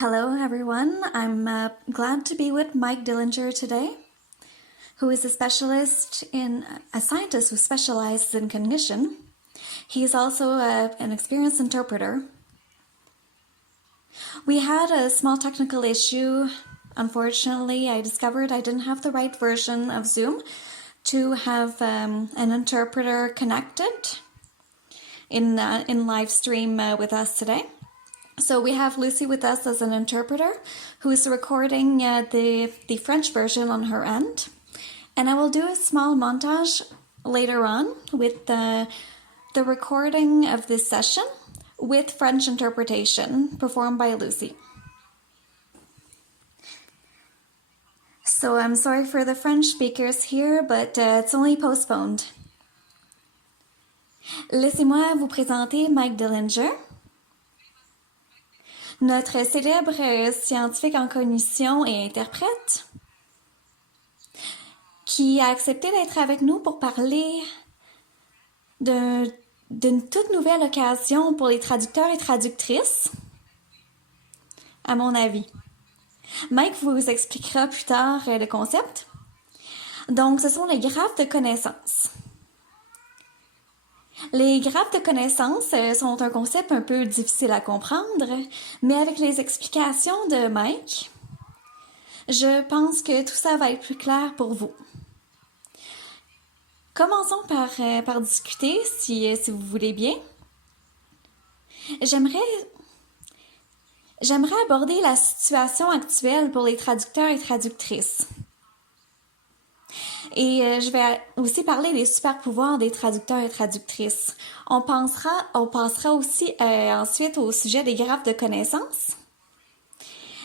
Hello, everyone. I'm glad to be with Mike Dillinger today, who is a scientist who specializes in cognition. He's also an experienced interpreter. We had a small technical issue. Unfortunately, I discovered I didn't have the right version of Zoom to have an interpreter connected in live stream with us today. So we have Lucy with us as an interpreter who is recording the French version on her end. And I will do a small montage later on with the recording of this session with French interpretation performed by Lucy. So I'm sorry for the French speakers here, but it's only postponed. Laissez-moi vous présenter Mike Dillinger. Notre célèbre scientifique en cognition et interprète qui a accepté d'être avec nous pour parler d'une toute nouvelle occasion pour les traducteurs et traductrices, à mon avis. Mike vous expliquera plus tard le concept. Donc, ce sont les graphes de connaissances. Les graphes de connaissances sont un concept un peu difficile à comprendre, mais avec les explications de Mike, je pense que tout ça va être plus clair pour vous. Commençons par discuter, si vous voulez bien. J'aimerais aborder la situation actuelle pour les traducteurs et traductrices. Et je vais aussi parler des super pouvoirs des traducteurs et traductrices. On passera aussi ensuite au sujet des graphes de connaissances.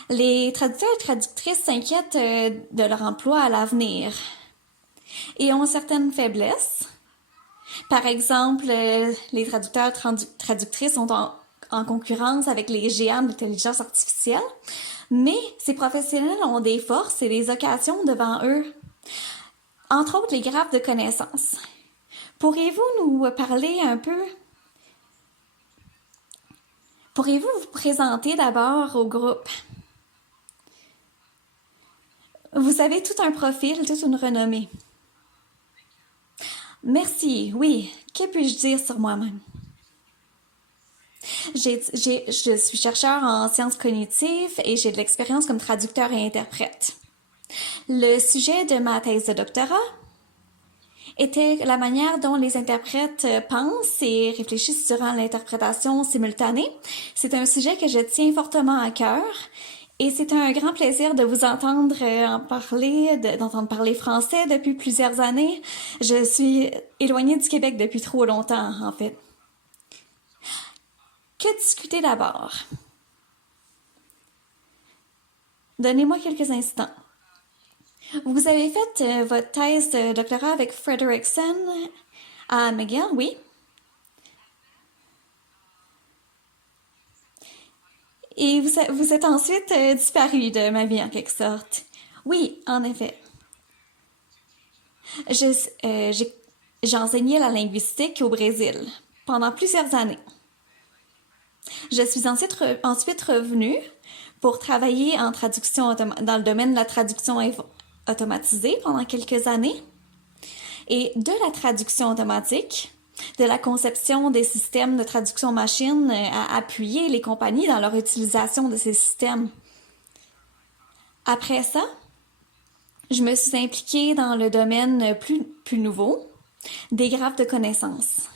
Les traducteurs et traductrices s'inquiètent de leur emploi à l'avenir et ont certaines faiblesses. Par exemple, les traducteurs et traductrices sont en concurrence avec les géants de l'intelligence artificielle, mais ces professionnels ont des forces et des occasions devant eux. Entre autres, les graphes de connaissances. Pourriez-vous nous parler un peu? Pourriez-vous vous présenter d'abord au groupe? Vous avez tout un profil, toute une renommée. Merci, oui. Que puis-je dire sur moi-même? Je suis chercheur en sciences cognitives et j'ai de l'expérience comme traducteur et interprète. Le sujet de ma thèse de doctorat était la manière dont les interprètes pensent et réfléchissent durant l'interprétation simultanée. C'est un sujet que je tiens fortement à cœur et c'est un grand plaisir de vous entendre d'entendre parler français depuis plusieurs années. Je suis éloignée du Québec depuis trop longtemps, en fait. Que discuter d'abord? Donnez-moi quelques instants. Vous avez fait votre thèse de doctorat avec Frederickson à McGill, oui? Et vous êtes ensuite disparu de ma vie en quelque sorte. Oui, en effet. J'ai enseigné la linguistique au Brésil pendant plusieurs années. Je suis ensuite revenue pour travailler en traduction dans le domaine de la traduction automatisée pendant quelques années et de la traduction automatique, de la conception des systèmes de traduction machine à appuyer les compagnies dans leur utilisation de ces systèmes. Après ça, je me suis impliquée dans le domaine plus nouveau, des graphes de connaissances.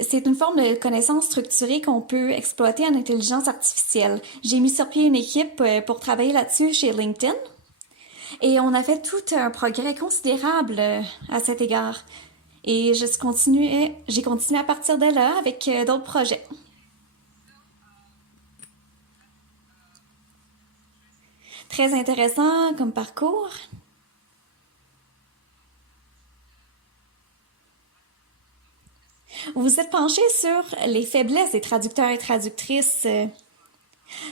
C'est une forme de connaissance structurée qu'on peut exploiter en intelligence artificielle. J'ai mis sur pied une équipe pour travailler là-dessus chez LinkedIn. Et on a fait tout un progrès considérable à cet égard. Et j'ai continué à partir de là avec d'autres projets. Très intéressant comme parcours. Vous êtes penché sur les faiblesses des traducteurs et traductrices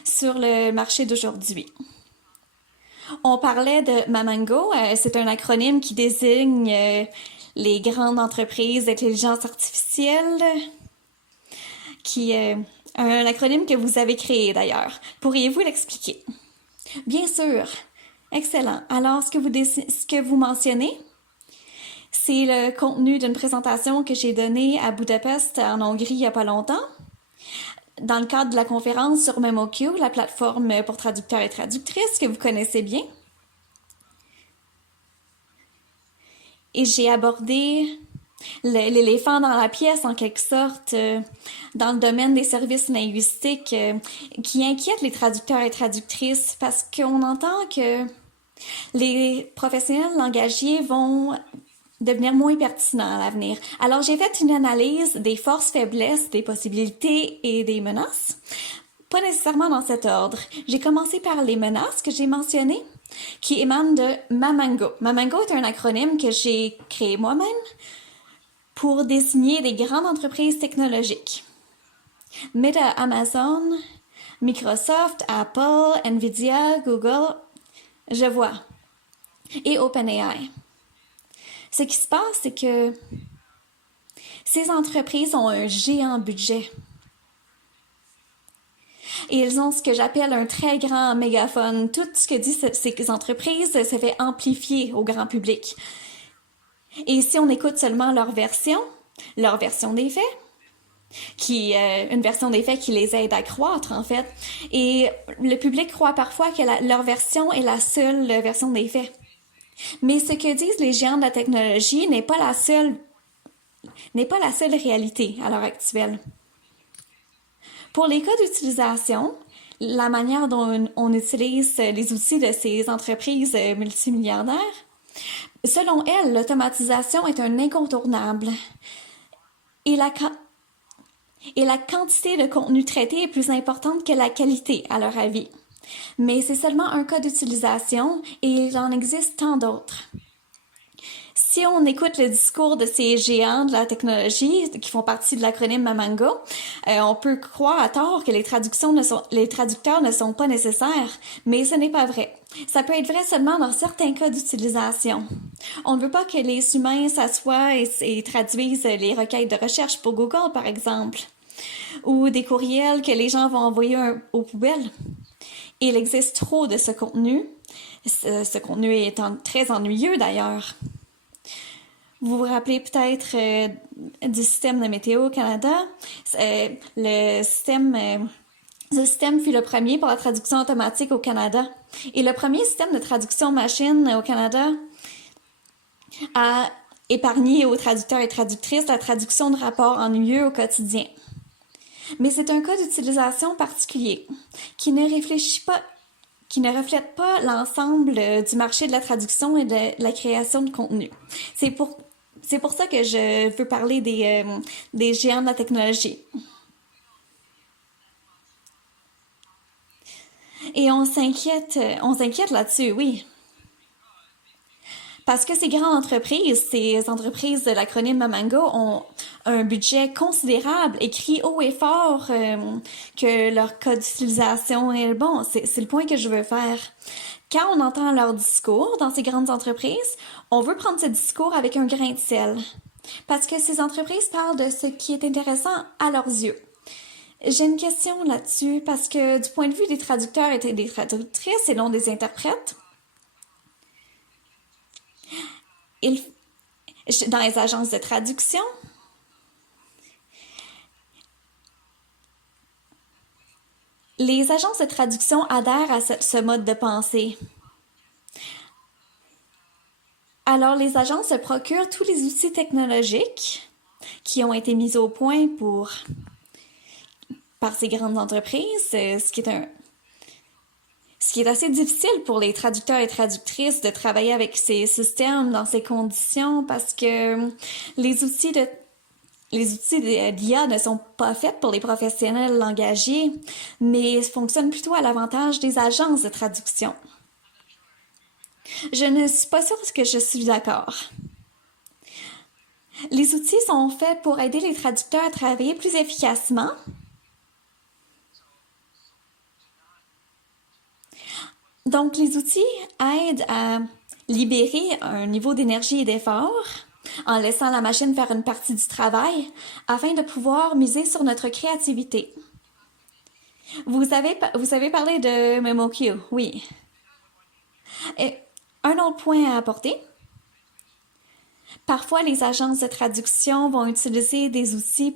sur le marché d'aujourd'hui. On parlait de Mamango, c'est un acronyme qui désigne les grandes entreprises d'intelligence artificielle qui Un acronyme que vous avez créé d'ailleurs. Pourriez-vous l'expliquer? Bien sûr. Excellent. Alors, ce que vous mentionnez, c'est le contenu d'une présentation que j'ai donnée à Budapest, en Hongrie, il n'y a pas longtemps, dans le cadre de la conférence sur MemoQ, la plateforme pour traducteurs et traductrices que vous connaissez bien. Et j'ai abordé l'éléphant dans la pièce, en quelque sorte, dans le domaine des services linguistiques, qui inquiète les traducteurs et traductrices parce qu'on entend que les professionnels langagiers vont devenir moins pertinents à l'avenir. Alors, j'ai fait une analyse des forces, faiblesses, des possibilités et des menaces. Pas nécessairement dans cet ordre. J'ai commencé par les menaces que j'ai mentionnées, qui émanent de Mamango. Mamango est un acronyme que j'ai créé moi-même pour désigner des grandes entreprises technologiques. Meta, Amazon, Microsoft, Apple, Nvidia, Google, je vois, et OpenAI. Ce qui se passe, c'est que ces entreprises ont un géant budget. Et ils ont ce que j'appelle un très grand mégaphone. Tout ce que disent ces entreprises se fait amplifier au grand public. Et si on écoute seulement leur version des faits, une version des faits qui les aide à croître, en fait. Et le public croit parfois que leur version est la seule version des faits. Mais ce que disent les géants de la technologie n'est pas la seule réalité à l'heure actuelle. Pour les cas d'utilisation, la manière dont on utilise les outils de ces entreprises multimilliardaires, selon elles, l'automatisation est un incontournable. Et la quantité de contenu traité est plus importante que la qualité, à leur avis. Mais c'est seulement un cas d'utilisation et il en existe tant d'autres. Si on écoute le discours de ces géants de la technologie qui font partie de l'acronyme Mamango, on peut croire à tort que les traducteurs ne sont pas nécessaires, mais ce n'est pas vrai. Ça peut être vrai seulement dans certains cas d'utilisation. On ne veut pas que les humains s'assoient et traduisent les requêtes de recherche pour Google, par exemple, ou des courriels que les gens vont envoyer aux poubelles. Il existe trop de ce contenu. Ce contenu est très ennuyeux d'ailleurs. Vous vous rappelez peut-être du système de météo au Canada. Ce système fut le premier pour la traduction automatique au Canada. Et le premier système de traduction machine au Canada a épargné aux traducteurs et traductrices la traduction de rapports ennuyeux au quotidien. Mais c'est un cas d'utilisation particulier qui ne reflète pas l'ensemble du marché de la traduction et de la création de contenu. C'est pour ça que je veux parler des géants de la technologie. Et on s'inquiète là-dessus, oui. Parce que ces entreprises de l'acronyme Mamango ont un budget considérable et crient haut et fort que leur code d'utilisation est bon. C'est le point que je veux faire. Quand on entend leur discours dans ces grandes entreprises, on veut prendre ce discours avec un grain de sel. Parce que ces entreprises parlent de ce qui est intéressant à leurs yeux. J'ai une question là-dessus parce que du point de vue des traducteurs et des traductrices et non des interprètes, dans les agences de traduction, les agences de traduction adhèrent à ce mode de pensée. Alors, les agences se procurent tous les outils technologiques qui ont été mis au point par ces grandes entreprises, ce qui est assez difficile pour les traducteurs et traductrices de travailler avec ces systèmes dans ces conditions parce que les outils d'IA ne sont pas faits pour les professionnels langagiers, mais fonctionnent plutôt à l'avantage des agences de traduction. Je ne suis pas sûre que je suis d'accord. Les outils sont faits pour aider les traducteurs à travailler plus efficacement. Donc, les outils aident à libérer un niveau d'énergie et d'effort en laissant la machine faire une partie du travail afin de pouvoir miser sur notre créativité. Vous avez parlé de MemoQ, oui. Et un autre point à apporter, parfois les agences de traduction vont utiliser des outils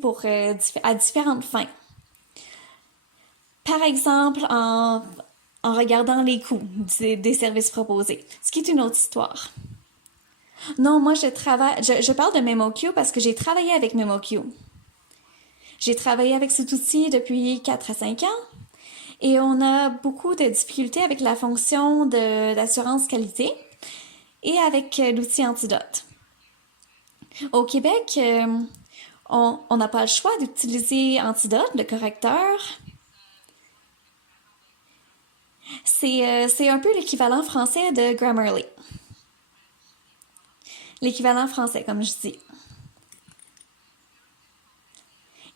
à différentes fins. Par exemple, en regardant les coûts des services proposés, ce qui est une autre histoire. Non, moi je parle de MemoQ parce que j'ai travaillé avec MemoQ. J'ai travaillé avec cet outil depuis 4 à 5 ans et on a beaucoup de difficultés avec la fonction d'assurance qualité et avec l'outil Antidote. Au Québec, on n'a pas le choix d'utiliser Antidote, le correcteur. C'est un peu l'équivalent français de Grammarly. L'équivalent français, comme je dis.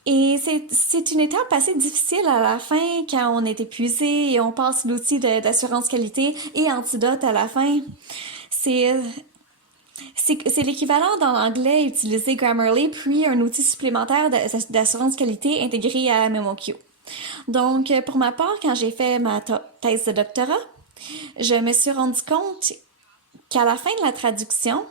Et c'est une étape assez difficile à la fin quand on est épuisé et on passe l'outil d'assurance qualité et Antidote à la fin. C'est c'est l'équivalent dans l'anglais utiliser Grammarly puis un outil supplémentaire d'assurance qualité intégré à MemoQ. Donc, pour ma part, quand j'ai fait ma thèse de doctorat, je me suis rendu compte qu'à la fin de la traduction,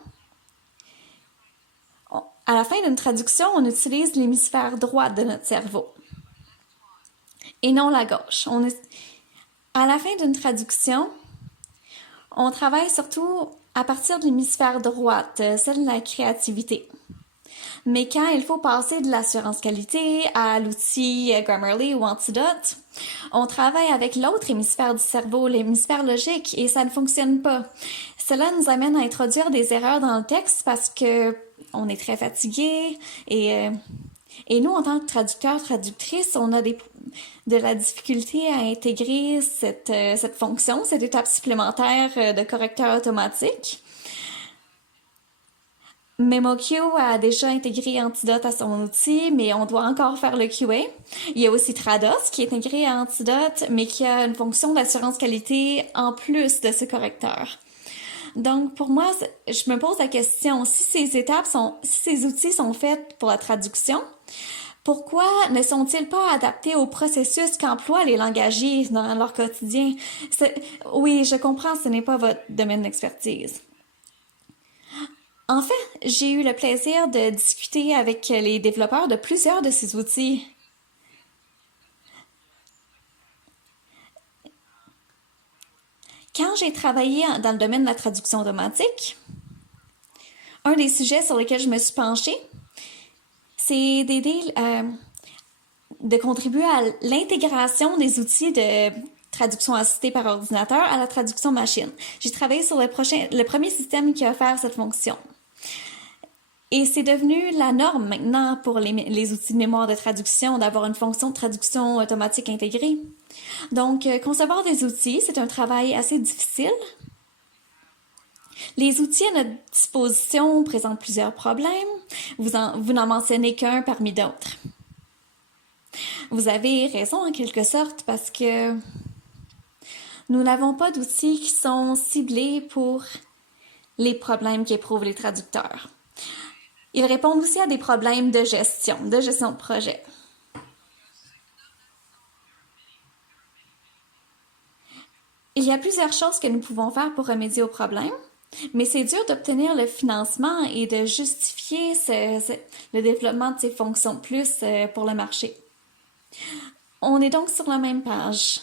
à la fin d'une traduction, on utilise l'hémisphère droit de notre cerveau et non la gauche. À la fin d'une traduction, on travaille surtout à partir de l'hémisphère droite, celle de la créativité. Mais quand il faut passer de l'assurance qualité à l'outil Grammarly ou Antidote, on travaille avec l'autre hémisphère du cerveau, l'hémisphère logique, et ça ne fonctionne pas. Cela nous amène à introduire des erreurs dans le texte parce que on est très fatigué et nous, en tant que traducteurs, traductrices, on a de la difficulté à intégrer cette fonction, cette étape supplémentaire de correcteur automatique. MemoQ a déjà intégré Antidote à son outil, mais on doit encore faire le QA. Il y a aussi Trados qui est intégré à Antidote, mais qui a une fonction d'assurance qualité en plus de ce correcteur. Donc, pour moi, je me pose la question, si ces outils sont faits pour la traduction, pourquoi ne sont-ils pas adaptés au processus qu'emploient les langagiers dans leur quotidien? Oui, je comprends, ce n'est pas votre domaine d'expertise. En fait, j'ai eu le plaisir de discuter avec les développeurs de plusieurs de ces outils. Quand j'ai travaillé dans le domaine de la traduction automatique, un des sujets sur lesquels je me suis penchée, c'est de contribuer à l'intégration des outils de traduction assistée par ordinateur à la traduction machine. J'ai travaillé sur le premier système qui a offert cette fonction. Et c'est devenu la norme maintenant pour les outils de mémoire de traduction d'avoir une fonction de traduction automatique intégrée. Donc, concevoir des outils, c'est un travail assez difficile. Les outils à notre disposition présentent plusieurs problèmes. Vous n'en mentionnez qu'un parmi d'autres. Vous avez raison en quelque sorte parce que nous n'avons pas d'outils qui sont ciblés pour les problèmes qu'éprouvent les traducteurs. Ils répondent aussi à des problèmes de gestion de projet. Il y a plusieurs choses que nous pouvons faire pour remédier aux problèmes, mais c'est dur d'obtenir le financement et de justifier le développement de ces fonctions de plus pour le marché. On est donc sur la même page.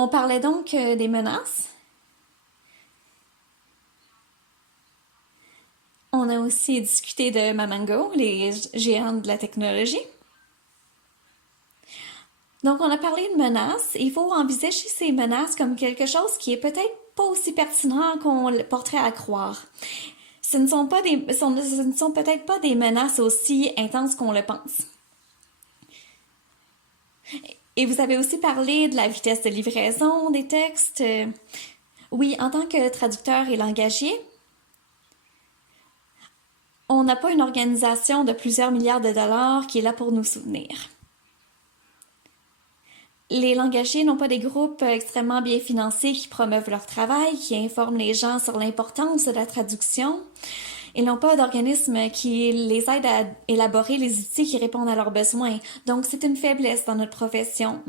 On parlait donc des menaces. On a aussi discuté de Mamango, les géants de la technologie. Donc, on a parlé de menaces. Il faut envisager ces menaces comme quelque chose qui est peut-être pas aussi pertinent qu'on le porterait à croire. Ce ne sont peut-être pas des menaces aussi intenses qu'on le pense. Et vous avez aussi parlé de la vitesse de livraison des textes. Oui, en tant que traducteur et langagier, on n'a pas une organisation de plusieurs milliards de dollars qui est là pour nous soutenir. Les langagiers n'ont pas des groupes extrêmement bien financés qui promeuvent leur travail, qui informent les gens sur l'importance de la traduction. Ils n'ont pas d'organisme qui les aide à élaborer les outils qui répondent à leurs besoins. Donc, c'est une faiblesse dans notre profession.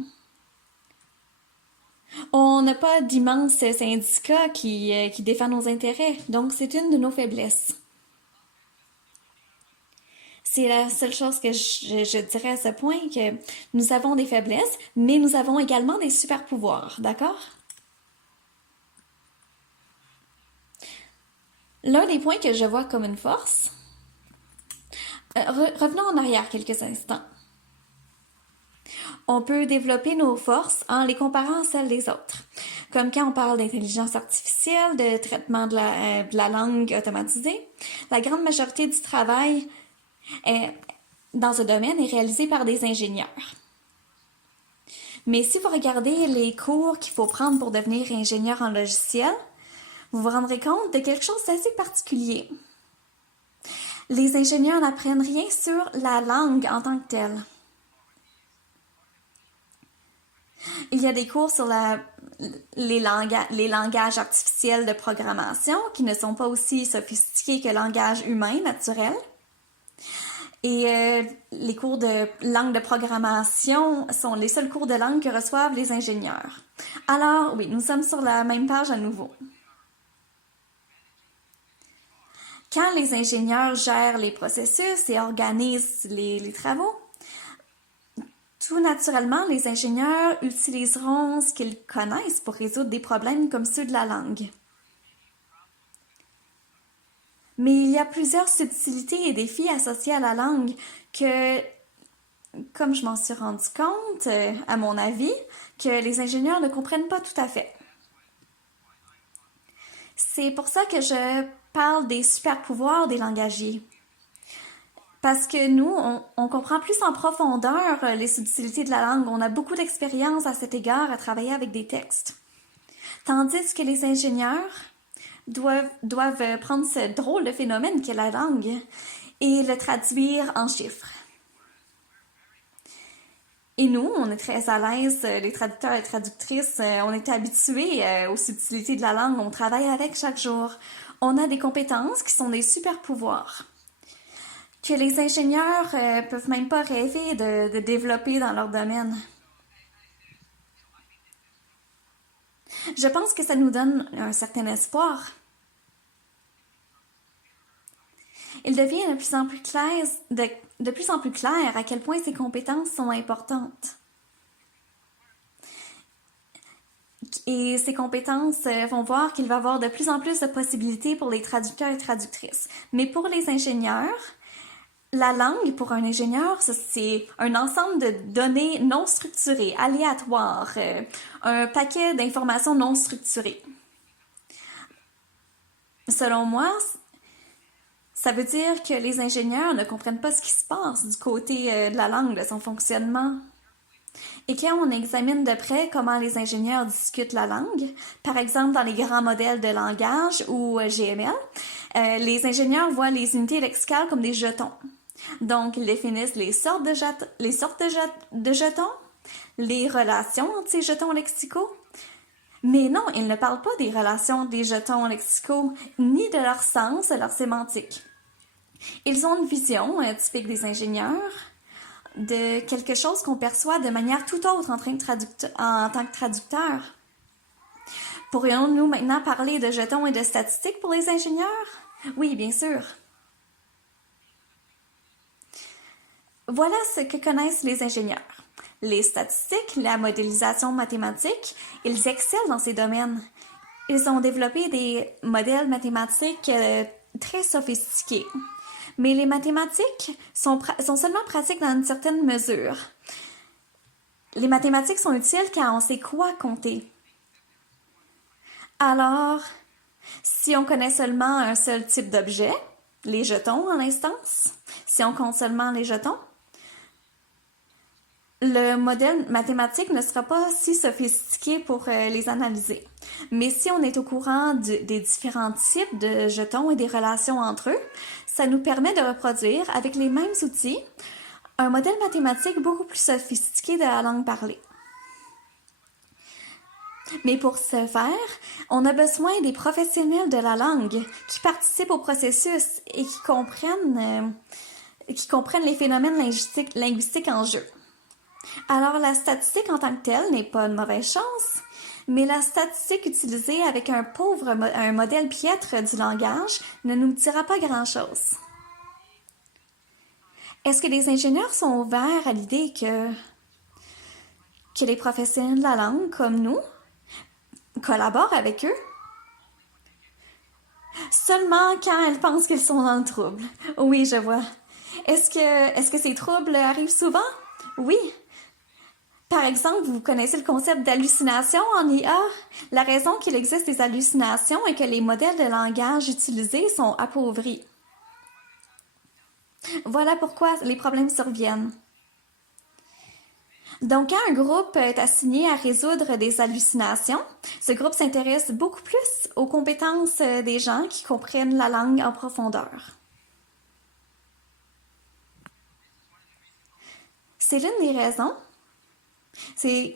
On n'a pas d'immenses syndicats qui défendent nos intérêts. Donc, c'est une de nos faiblesses. C'est la seule chose que je dirais à ce point, que nous avons des faiblesses, mais nous avons également des super pouvoirs, d'accord? L'un des points que je vois comme une force, revenons en arrière quelques instants. On peut développer nos forces en les comparant à celles des autres. Comme quand on parle d'intelligence artificielle, de traitement de la langue automatisée, la grande majorité du travail dans ce domaine est réalisé par des ingénieurs. Mais si vous regardez les cours qu'il faut prendre pour devenir ingénieur en logiciel, vous vous rendrez compte de quelque chose d'assez particulier. Les ingénieurs n'apprennent rien sur la langue en tant que telle. Il y a des cours sur les langages artificiels de programmation qui ne sont pas aussi sophistiqués que le langage humain naturel. Et les cours de langue de programmation sont les seuls cours de langue que reçoivent les ingénieurs. Alors, oui, nous sommes sur la même page à nouveau. Quand les ingénieurs gèrent les processus et organisent les travaux, tout naturellement, les ingénieurs utiliseront ce qu'ils connaissent pour résoudre des problèmes comme ceux de la langue. Mais il y a plusieurs subtilités et défis associés à la langue que, comme je m'en suis rendu compte, à mon avis, que les ingénieurs ne comprennent pas tout à fait. C'est pour ça que je parle des super pouvoirs des langagiers. Parce que nous, on comprend plus en profondeur les subtilités de la langue. On a beaucoup d'expérience à cet égard à travailler avec des textes. Tandis que les ingénieurs doivent prendre ce drôle de phénomène qu'est la langue et le traduire en chiffres. Et nous, on est très à l'aise, les traducteurs et traductrices, on est habitués aux subtilités de la langue, on travaille avec chaque jour. On a des compétences qui sont des super pouvoirs que les ingénieurs peuvent même pas rêver de développer dans leur domaine. Je pense que ça nous donne un certain espoir. Il devient de plus en plus clair à quel point ces compétences sont importantes. Et ces compétences vont voir qu'il va y avoir de plus en plus de possibilités pour les traducteurs et traductrices. Mais pour les ingénieurs, la langue, pour un ingénieur, c'est un ensemble de données non structurées, aléatoires, un paquet d'informations non structurées. Selon moi, ça veut dire que les ingénieurs ne comprennent pas ce qui se passe du côté de la langue, de son fonctionnement. Et quand on examine de près comment les ingénieurs discutent la langue, par exemple dans les grands modèles de langage ou GML, les ingénieurs voient les unités lexicales comme des jetons. Donc, ils définissent les sortes de jetons, les relations entre ces jetons lexicaux. Mais non, ils ne parlent pas des relations des jetons lexicaux, ni de leur sens, de leur sémantique. Ils ont une vision typique des ingénieurs de quelque chose qu'on perçoit de manière tout autre en tant que traducteur. Pourrions-nous maintenant parler de jetons et de statistiques pour les ingénieurs? Oui, bien sûr. Voilà ce que connaissent les ingénieurs. Les statistiques, la modélisation mathématique, ils excellent dans ces domaines. Ils ont développé des modèles mathématiques très sophistiqués. Mais les mathématiques sont seulement pratiques dans une certaine mesure. Les mathématiques sont utiles quand on sait quoi compter. Alors, si on connaît seulement un seul type d'objet, les jetons en instance, si on compte seulement les jetons, le modèle mathématique ne sera pas si sophistiqué pour les analyser. Mais si on est au courant des différents types de jetons et des relations entre eux, ça nous permet de reproduire, avec les mêmes outils, un modèle mathématique beaucoup plus sophistiqué de la langue parlée. Mais pour ce faire, on a besoin des professionnels de la langue qui participent au processus et qui comprennent les phénomènes linguistiques en jeu. Alors la statistique en tant que telle n'est pas une mauvaise chose, mais la statistique utilisée avec un modèle piètre du langage ne nous dira pas grand-chose. Est-ce que les ingénieurs sont ouverts à l'idée que les professionnels de la langue, comme nous, collaborent avec eux? Seulement quand elles pensent qu'elles sont dans le trouble. Oui, je vois. Est-ce que ces troubles arrivent souvent? Oui. Par exemple, vous connaissez le concept d'hallucination en IA? La raison qu'il existe des hallucinations est que les modèles de langage utilisés sont appauvris. Voilà pourquoi les problèmes surviennent. Donc, quand un groupe est assigné à résoudre des hallucinations, ce groupe s'intéresse beaucoup plus aux compétences des gens qui comprennent la langue en profondeur. C'est l'une des raisons. C'est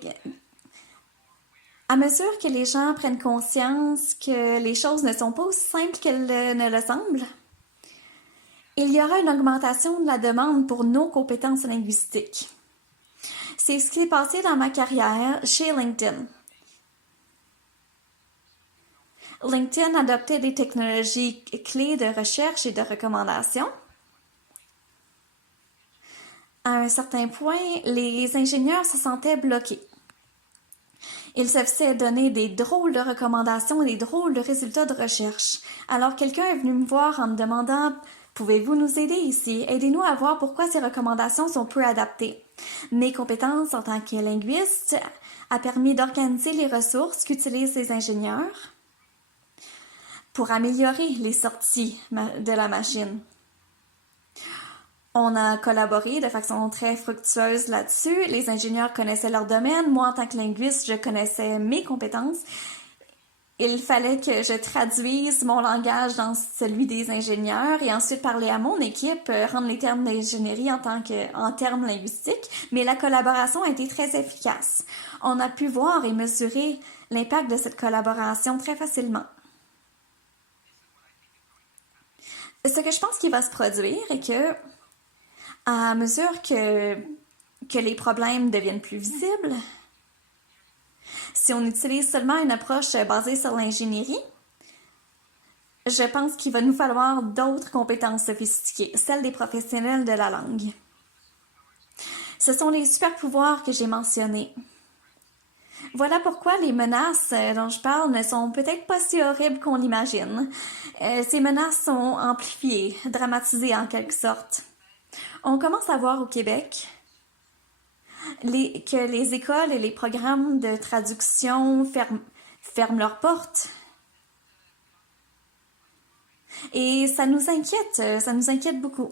à mesure que les gens prennent conscience que les choses ne sont pas aussi simples qu'elles ne le semblent, il y aura une augmentation de la demande pour nos compétences linguistiques. C'est ce qui s'est passé dans ma carrière chez LinkedIn. LinkedIn adoptait des technologies clés de recherche et de recommandation. À un certain point, les ingénieurs se sentaient bloqués. Ils se faisaient donner des drôles de recommandations et des drôles de résultats de recherche. Alors quelqu'un est venu me voir en me demandant « Pouvez-vous nous aider ici? Aidez-nous à voir pourquoi ces recommandations sont peu adaptées. » Mes compétences en tant que linguiste a permis d'organiser les ressources qu'utilisent les ingénieurs pour améliorer les sorties de la machine. On a collaboré de façon très fructueuse là-dessus. Les ingénieurs connaissaient leur domaine. Moi, en tant que linguiste, je connaissais mes compétences. Il fallait que je traduise mon langage dans celui des ingénieurs et ensuite parler à mon équipe, rendre les termes d'ingénierie en termes linguistiques. Mais la collaboration a été très efficace. On a pu voir et mesurer l'impact de cette collaboration très facilement. Ce que je pense qu'il va se produire est que à mesure que les problèmes deviennent plus visibles, si on utilise seulement une approche basée sur l'ingénierie, je pense qu'il va nous falloir d'autres compétences sophistiquées, celles des professionnels de la langue. Ce sont les super pouvoirs que j'ai mentionnés. Voilà pourquoi les menaces dont je parle ne sont peut-être pas si horribles qu'on l'imagine. Ces menaces sont amplifiées, dramatisées en quelque sorte. On commence à voir au Québec que les écoles et les programmes de traduction ferment leurs portes. Et ça nous inquiète beaucoup.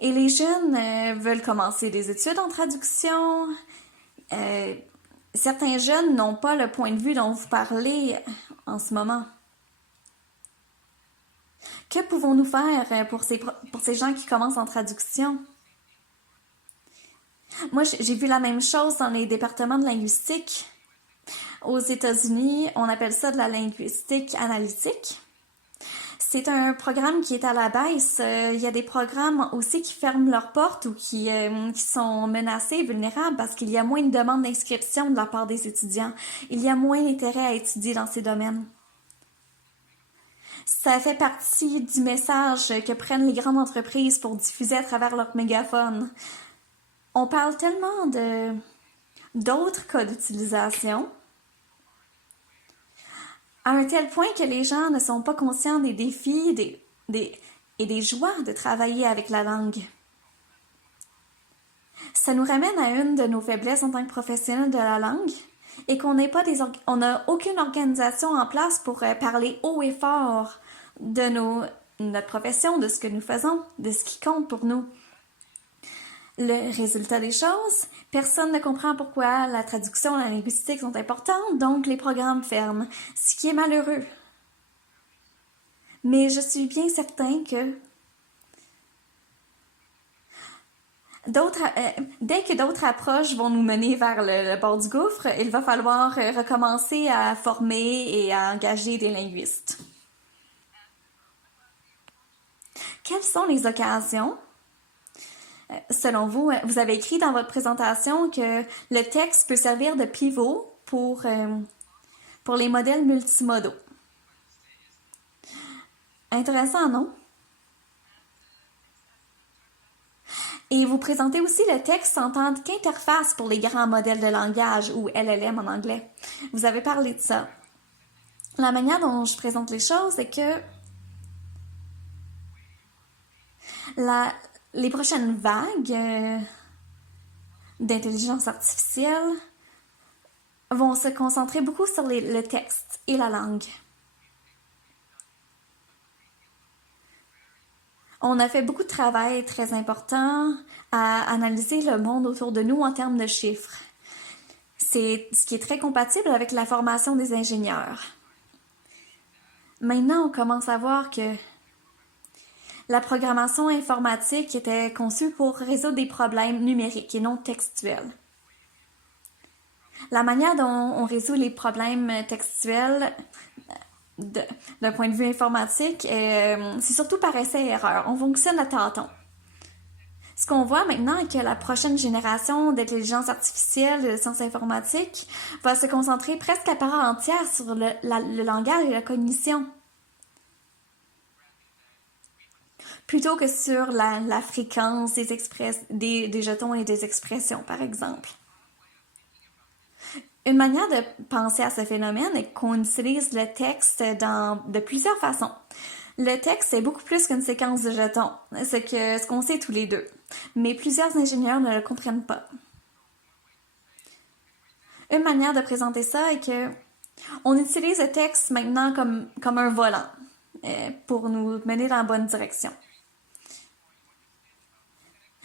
Et les jeunes veulent commencer des études en traduction. Certains jeunes n'ont pas le point de vue dont vous parlez en ce moment. Que pouvons-nous faire pour ces gens qui commencent en traduction? Moi, j'ai vu la même chose dans les départements de linguistique. Aux États-Unis, on appelle ça de la linguistique analytique. C'est un programme qui est à la baisse. Il y a des programmes aussi qui ferment leurs portes ou qui sont menacés, vulnérables, parce qu'il y a moins de demandes d'inscription de la part des étudiants. Il y a moins d'intérêt à étudier dans ces domaines. Ça fait partie du message que prennent les grandes entreprises pour diffuser à travers leur mégaphone. On parle tellement d'autres cas d'utilisation, à un tel point que les gens ne sont pas conscients des défis et des joies de travailler avec la langue. Ça nous ramène à une de nos faiblesses en tant que professionnels de la langue et qu'on n'a aucune organisation en place pour parler haut et fort de notre profession, de ce que nous faisons, de ce qui compte pour nous. Le résultat des choses, personne ne comprend pourquoi la traduction et la linguistique sont importantes, donc les programmes ferment, ce qui est malheureux. Mais je suis bien certain que Dès que d'autres approches vont nous mener vers le bord du gouffre, il va falloir recommencer à former et à engager des linguistes. Quelles sont les occasions? Selon vous, vous avez écrit dans votre présentation que le texte peut servir de pivot pour les modèles multimodaux. Intéressant, non? Et vous présentez aussi le texte en tant qu'interface pour les grands modèles de langage, ou LLM en anglais. Vous avez parlé de ça. La manière dont je présente les choses est que les prochaines vagues d'intelligence artificielle vont se concentrer beaucoup sur le texte et la langue. On a fait beaucoup de travail très important à analyser le monde autour de nous en termes de chiffres. C'est ce qui est très compatible avec la formation des ingénieurs. Maintenant, on commence à voir que la programmation informatique était conçue pour résoudre des problèmes numériques et non textuels. La manière dont on résout les problèmes textuels d'un point de vue informatique, c'est surtout par essai et erreur. On fonctionne à tâtons. Ce qu'on voit maintenant est que la prochaine génération d'intelligence artificielle et de sciences informatiques va se concentrer presque à part entière sur le langage et la cognition, plutôt que sur la fréquence des jetons et des expressions, par exemple. Une manière de penser à ce phénomène est qu'on utilise le texte de plusieurs façons. Le texte est beaucoup plus qu'une séquence de jetons, ce qu'on sait tous les deux, mais plusieurs ingénieurs ne le comprennent pas. Une manière de présenter ça est que on utilise le texte maintenant comme un volant pour nous mener dans la bonne direction.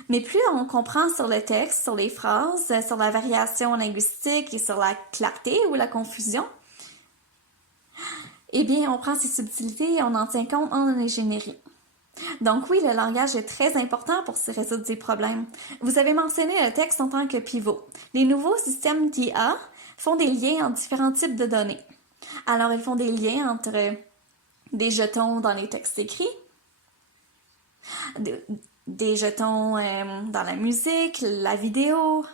Mais plus on comprend sur le texte, sur les phrases, sur la variation linguistique et sur la clarté ou la confusion, eh bien, on prend ces subtilités et on en tient compte en ingénierie. Donc oui, le langage est très important pour se résoudre ces problèmes. Vous avez mentionné le texte en tant que pivot. Les nouveaux systèmes d'IA font des liens entre différents types de données. Alors, ils font des liens entre des jetons dans les textes écrits, des jetons dans la musique, la vidéo,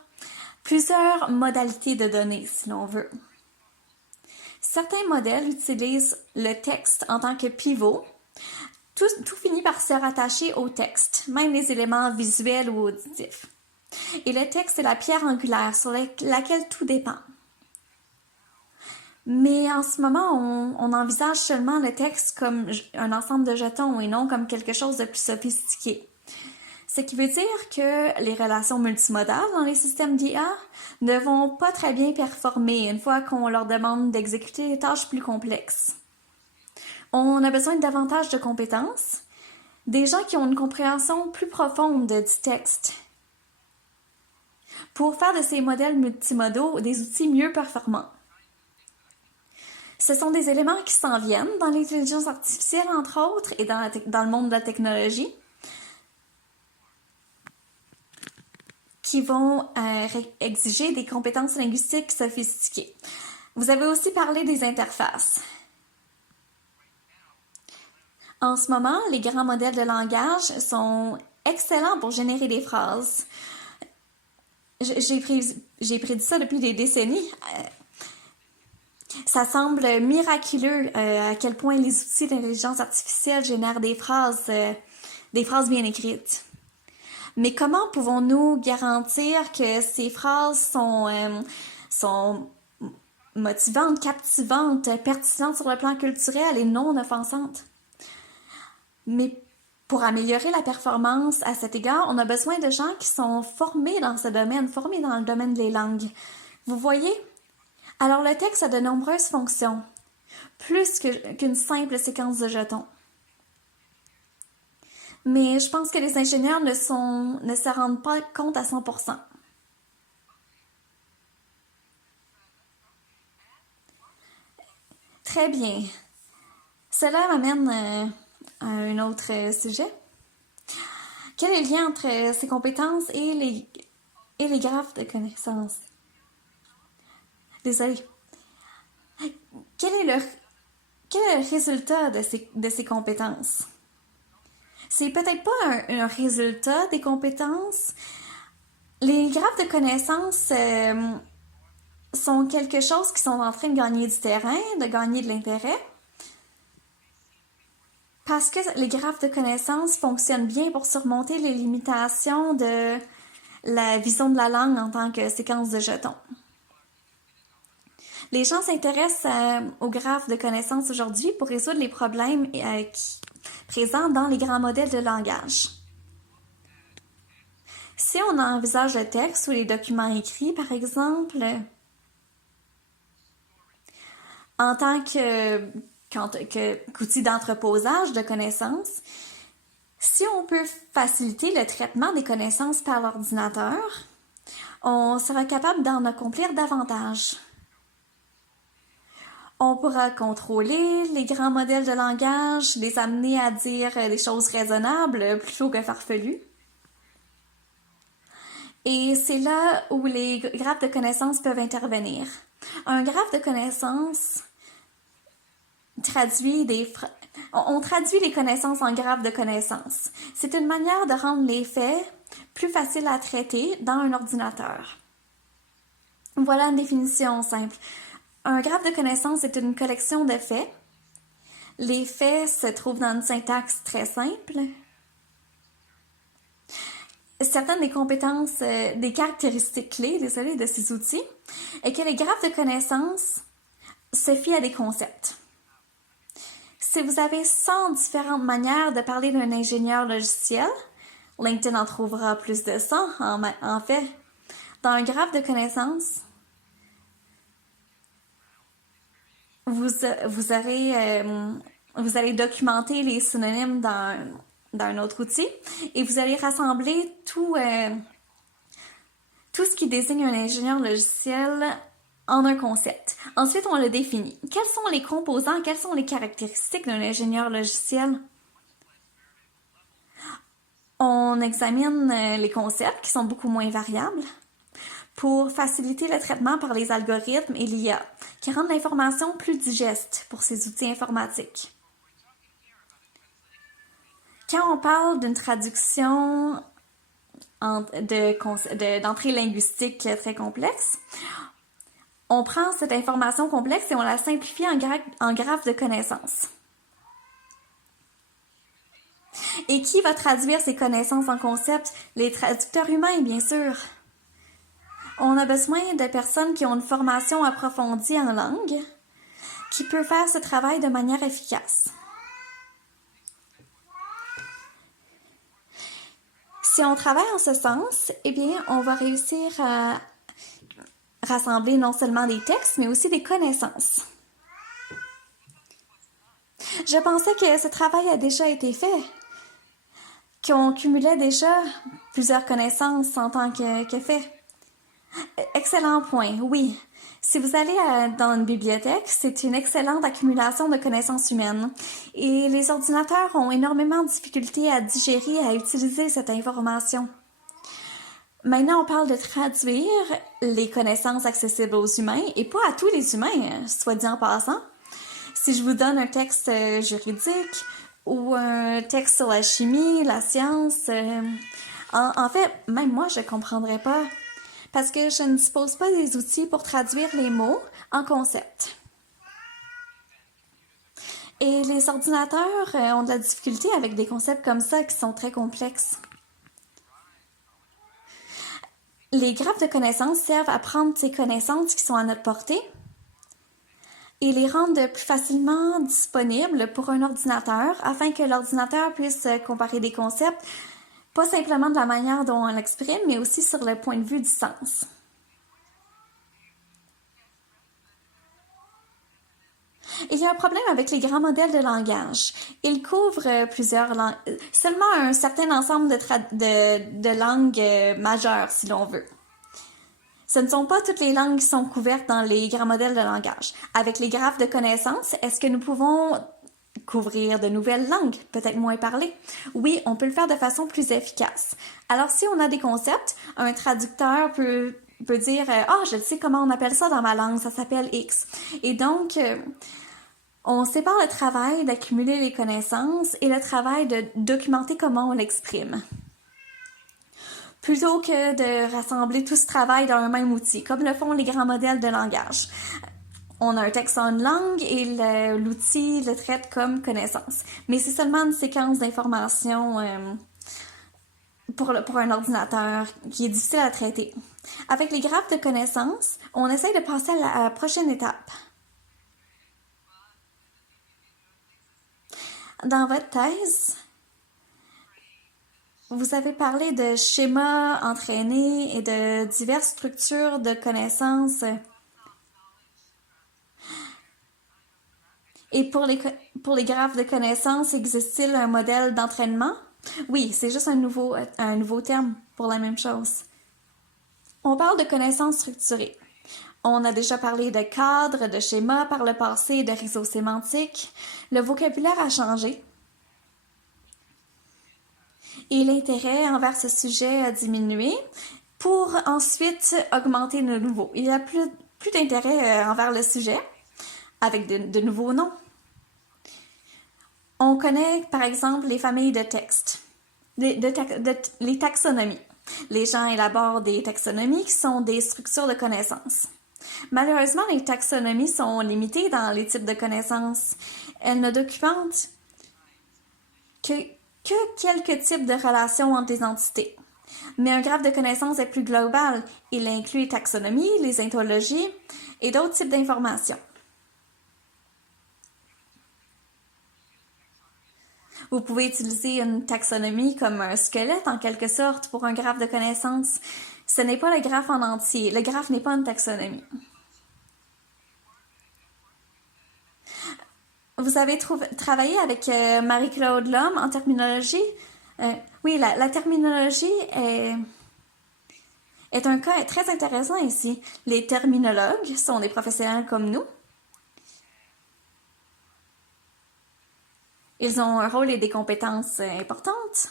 plusieurs modalités de données, si l'on veut. Certains modèles utilisent le texte en tant que pivot. Tout finit par se rattacher au texte, même les éléments visuels ou auditifs. Et le texte est la pierre angulaire sur laquelle tout dépend. Mais en ce moment, on envisage seulement le texte comme un ensemble de jetons et non comme quelque chose de plus sophistiqué. Ce qui veut dire que les relations multimodales dans les systèmes d'IA ne vont pas très bien performer une fois qu'on leur demande d'exécuter des tâches plus complexes. On a besoin de davantage de compétences, des gens qui ont une compréhension plus profonde du texte, pour faire de ces modèles multimodaux des outils mieux performants. Ce sont des éléments qui s'en viennent dans l'intelligence artificielle, entre autres, et dans le monde de la technologie, qui vont exiger des compétences linguistiques sophistiquées. Vous avez aussi parlé des interfaces. En ce moment, les grands modèles de langage sont excellents pour générer des phrases. J'ai prédit ça depuis des décennies. Ça semble miraculeux à quel point les outils d'intelligence artificielle génèrent des phrases bien écrites. Mais comment pouvons-nous garantir que ces phrases sont motivantes, captivantes, pertinentes sur le plan culturel et non offensantes? Mais pour améliorer la performance à cet égard, on a besoin de gens qui sont formés dans ce domaine, formés dans le domaine des langues. Vous voyez? Alors le texte a de nombreuses fonctions, plus qu'une simple séquence de jetons. Mais je pense que les ingénieurs ne se rendent pas compte à 100%. Très bien. Cela m'amène à un autre sujet. Quel est le lien entre ces compétences et les graphes de connaissances? Désolée. Quel est le, quel est le résultat de ces compétences? C'est peut-être pas un résultat des compétences. Les graphes de connaissances sont quelque chose qui sont en train de gagner du terrain, de gagner de l'intérêt. Parce que les graphes de connaissances fonctionnent bien pour surmonter les limitations de la vision de la langue en tant que séquence de jetons. Les gens s'intéressent aux graphes de connaissances aujourd'hui pour résoudre les problèmes présents dans les grands modèles de langage. Si on envisage le texte ou les documents écrits, par exemple, en tant qu'outil d'entreposage de connaissances, si on peut faciliter le traitement des connaissances par l'ordinateur, on sera capable d'en accomplir davantage. On pourra contrôler les grands modèles de langage, les amener à dire des choses raisonnables plutôt que farfelues. Et c'est là où les graphes de connaissances peuvent intervenir. Un graphe de connaissances on traduit les connaissances en graphes de connaissances. C'est une manière de rendre les faits plus faciles à traiter dans un ordinateur. Voilà une définition simple. Un graphe de connaissances est une collection de faits. Les faits se trouvent dans une syntaxe très simple. Certaines des compétences, des caractéristiques clés, de ces outils, est que les graphes de connaissances se fient à des concepts. Si vous avez 100 différentes manières de parler d'un ingénieur logiciel, LinkedIn en trouvera plus de 100 en fait. Dans un graphe de connaissances, vous allez documenter les synonymes dans un autre outil et vous allez rassembler tout ce qui désigne un ingénieur logiciel en un concept. Ensuite, on le définit. Quels sont les composants, quelles sont les caractéristiques d'un ingénieur logiciel? On examine les concepts qui sont beaucoup moins variables pour faciliter le traitement par les algorithmes et l'IA, qui rendent l'information plus digeste pour ces outils informatiques. Quand on parle d'une traduction d'entrée linguistique très complexe, on prend cette information complexe et on la simplifie en graphe de connaissances. Et qui va traduire ces connaissances en concepts? Les traducteurs humains, bien sûr. On a besoin de personnes qui ont une formation approfondie en langue, qui peut faire ce travail de manière efficace. Si on travaille en ce sens, eh bien, on va réussir à rassembler non seulement des textes, mais aussi des connaissances. Je pensais que ce travail a déjà été fait, qu'on cumulait déjà plusieurs connaissances en tant que fait. Excellent point, oui. Si vous allez dans une bibliothèque, c'est une excellente accumulation de connaissances humaines. Et les ordinateurs ont énormément de difficultés à digérer et à utiliser cette information. Maintenant, on parle de traduire les connaissances accessibles aux humains, et pas à tous les humains, soit dit en passant. Si je vous donne un texte juridique ou un texte sur la chimie, la science, en fait, même moi, je ne comprendrais pas. Parce que je ne dispose pas des outils pour traduire les mots en concepts. Et les ordinateurs ont de la difficulté avec des concepts comme ça qui sont très complexes. Les graphes de connaissances servent à prendre ces connaissances qui sont à notre portée et les rendre plus facilement disponibles pour un ordinateur afin que l'ordinateur puisse comparer des concepts, pas simplement de la manière dont on l'exprime, mais aussi sur le point de vue du sens. Il y a un problème avec les grands modèles de langage. Ils couvrent plusieurs langues, seulement un certain ensemble de langues majeures, si l'on veut. Ce ne sont pas toutes les langues qui sont couvertes dans les grands modèles de langage. Avec les graphes de connaissances, est-ce que nous pouvons découvrir de nouvelles langues, peut-être moins parlées. Oui, on peut le faire de façon plus efficace. Alors, si on a des concepts, un traducteur peut dire ah, je sais comment on appelle ça dans ma langue, ça s'appelle X. Et donc, on sépare le travail d'accumuler les connaissances et le travail de documenter comment on l'exprime. Plutôt que de rassembler tout ce travail dans un même outil, comme le font les grands modèles de langage. On a un texte en une langue et l'outil le traite comme connaissance. Mais c'est seulement une séquence d'informations pour un ordinateur qui est difficile à traiter. Avec les graphes de connaissances, on essaye de passer à la prochaine étape. Dans votre thèse, vous avez parlé de schémas entraînés et de diverses structures de connaissances. Et pour les graphes de connaissances, existe-t-il un modèle d'entraînement? Oui, c'est juste un nouveau terme pour la même chose. On parle de connaissances structurées. On a déjà parlé de cadres, de schémas par le passé, de réseaux sémantiques. Le vocabulaire a changé. Et l'intérêt envers ce sujet a diminué pour ensuite augmenter de nouveau. Il y a plus d'intérêt envers le sujet avec de nouveaux noms. On connaît par exemple les familles de textes, les taxonomies. Les gens élaborent des taxonomies qui sont des structures de connaissances. Malheureusement, les taxonomies sont limitées dans les types de connaissances. Elles ne documentent que quelques types de relations entre des entités. Mais un graphe de connaissances est plus global. Il inclut les taxonomies, les ontologies et d'autres types d'informations. Vous pouvez utiliser une taxonomie comme un squelette en quelque sorte pour un graphe de connaissances. Ce n'est pas le graphe en entier. Le graphe n'est pas une taxonomie. Vous avez travaillé avec Marie-Claude Lhomme en terminologie? Oui, la terminologie est un cas très intéressant ici. Les terminologues sont des professionnels comme nous. Ils ont un rôle et des compétences importantes.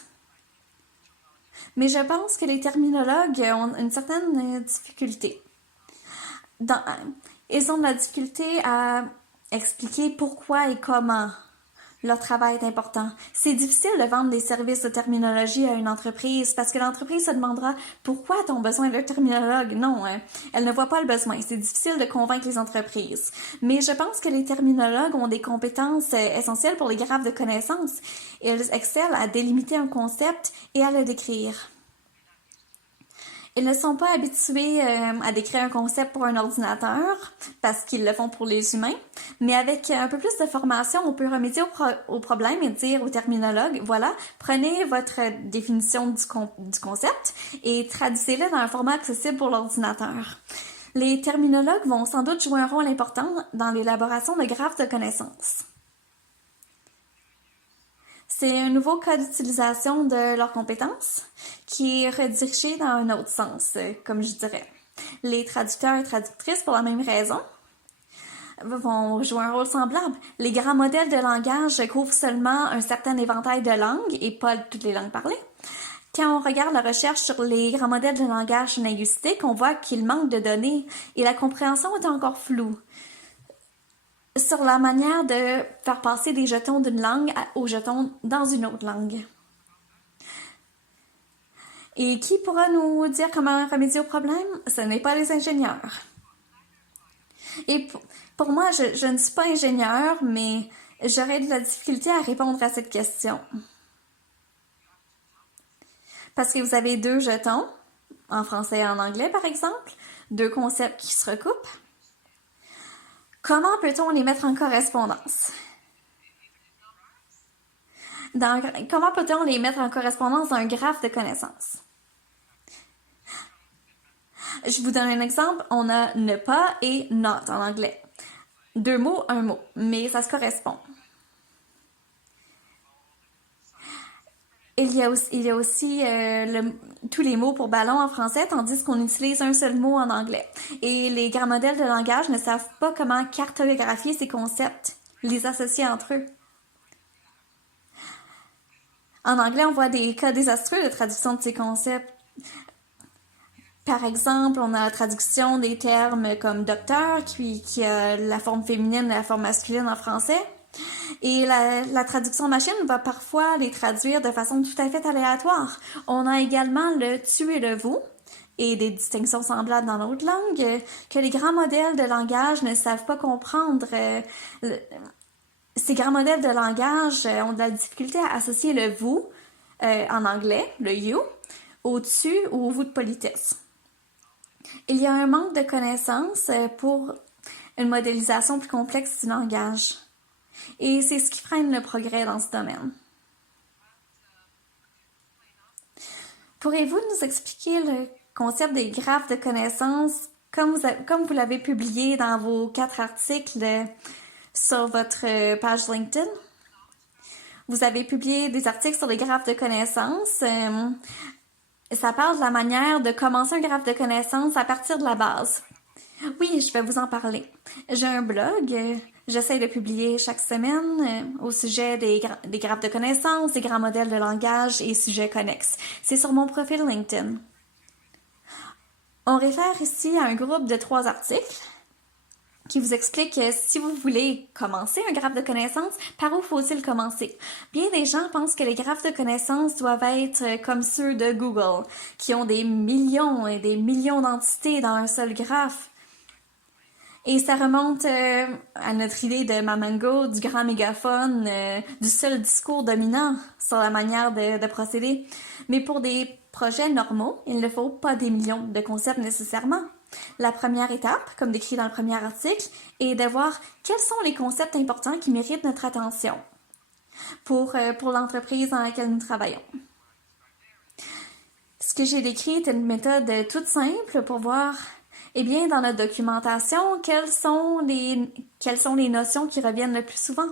Mais je pense que les terminologues ont une certaine difficulté. Ils ont de la difficulté à expliquer pourquoi et comment leur travail est important. C'est difficile de vendre des services de terminologie à une entreprise parce que l'entreprise se demandera pourquoi as-tu besoin d'un terminologue? Non, elle ne voit pas le besoin. C'est difficile de convaincre les entreprises. Mais je pense que les terminologues ont des compétences essentielles pour les graphes de connaissances. Ils excellent à délimiter un concept et à le décrire. Ils ne sont pas habitués à décrire un concept pour un ordinateur parce qu'ils le font pour les humains, mais avec un peu plus de formation, on peut remédier au problème et dire au terminologue, voilà, prenez votre définition du concept et traduisez-le dans un format accessible pour l'ordinateur. Les terminologues vont sans doute jouer un rôle important dans l'élaboration de graphes de connaissances. C'est un nouveau cas d'utilisation de leurs compétences qui est redirigé dans un autre sens, comme je dirais. Les traducteurs et traductrices, pour la même raison, vont jouer un rôle semblable. Les grands modèles de langage couvrent seulement un certain éventail de langues et pas toutes les langues parlées. Quand on regarde la recherche sur les grands modèles de langage linguistique, on voit qu'il manque de données et la compréhension est encore floue sur la manière de faire passer des jetons d'une langue aux jetons dans une autre langue. Et qui pourra nous dire comment remédier au problème? Ce n'est pas les ingénieurs. Et pour moi, je ne suis pas ingénieur, mais j'aurais de la difficulté à répondre à cette question. Parce que vous avez deux jetons, en français et en anglais par exemple, deux concepts qui se recoupent. Comment peut-on les mettre en correspondance? Comment peut-on les mettre en correspondance dans un graphe de connaissances? Je vous donne un exemple. On a ne pas et not en anglais. Deux mots, un mot, mais ça se correspond. Il y a aussi tous les mots pour ballon en français, tandis qu'on utilise un seul mot en anglais. Et les grands modèles de langage ne savent pas comment cartographier ces concepts, les associer entre eux. En anglais, on voit des cas désastreux de traduction de ces concepts. Par exemple, on a la traduction des termes comme docteur, qui a la forme féminine et la forme masculine en français. Et la traduction machine va parfois les traduire de façon tout à fait aléatoire. On a également le tu et le vous, et des distinctions semblables dans d'autres langues, que les grands modèles de langage ne savent pas comprendre. Ces grands modèles de langage ont de la difficulté à associer le vous, en anglais, le you, au tu ou au vous de politesse. Il y a un manque de connaissances pour une modélisation plus complexe du langage. Et c'est ce qui freine le progrès dans ce domaine. Pourriez-vous nous expliquer le concept des graphes de connaissances comme vous l'avez publié dans vos 4 articles sur votre page LinkedIn? Vous avez publié des articles sur les graphes de connaissances. Ça parle de la manière de commencer un graphe de connaissances à partir de la base. Oui, je vais vous en parler. J'ai un blog, j'essaie de publier chaque semaine au sujet des graphes de connaissances, des grands modèles de langage et sujets connexes. C'est sur mon profil LinkedIn. On réfère ici à un groupe de 3 articles qui vous explique que si vous voulez commencer un graphe de connaissances, par où faut-il commencer? Bien des gens pensent que les graphes de connaissances doivent être comme ceux de Google, qui ont des millions et des millions d'entités dans un seul graphe. Et ça remonte à notre idée de Mamango, du grand mégaphone, du seul discours dominant sur la manière de procéder. Mais pour des projets normaux, il ne faut pas des millions de concepts nécessairement. La première étape, comme décrit dans le premier article, est de voir quels sont les concepts importants qui méritent notre attention pour l'entreprise dans laquelle nous travaillons. Ce que j'ai décrit est une méthode toute simple pour voir, eh bien, dans notre documentation, quelles sont les notions qui reviennent le plus souvent.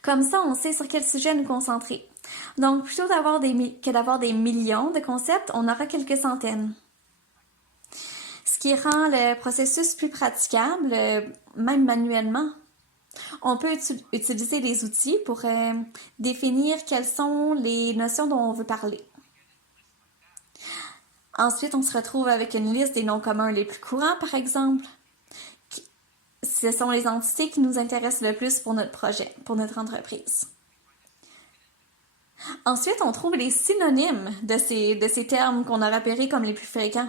Comme ça, on sait sur quel sujet nous concentrer. Donc, plutôt que d'avoir des millions de concepts, on aura quelques centaines. Ce qui rend le processus plus praticable, même manuellement. On peut utiliser des outils pour définir quelles sont les notions dont on veut parler. Ensuite, on se retrouve avec une liste des noms communs les plus courants, par exemple. Ce sont les entités qui nous intéressent le plus pour notre projet, pour notre entreprise. Ensuite, on trouve les synonymes de ces termes qu'on a repérés comme les plus fréquents.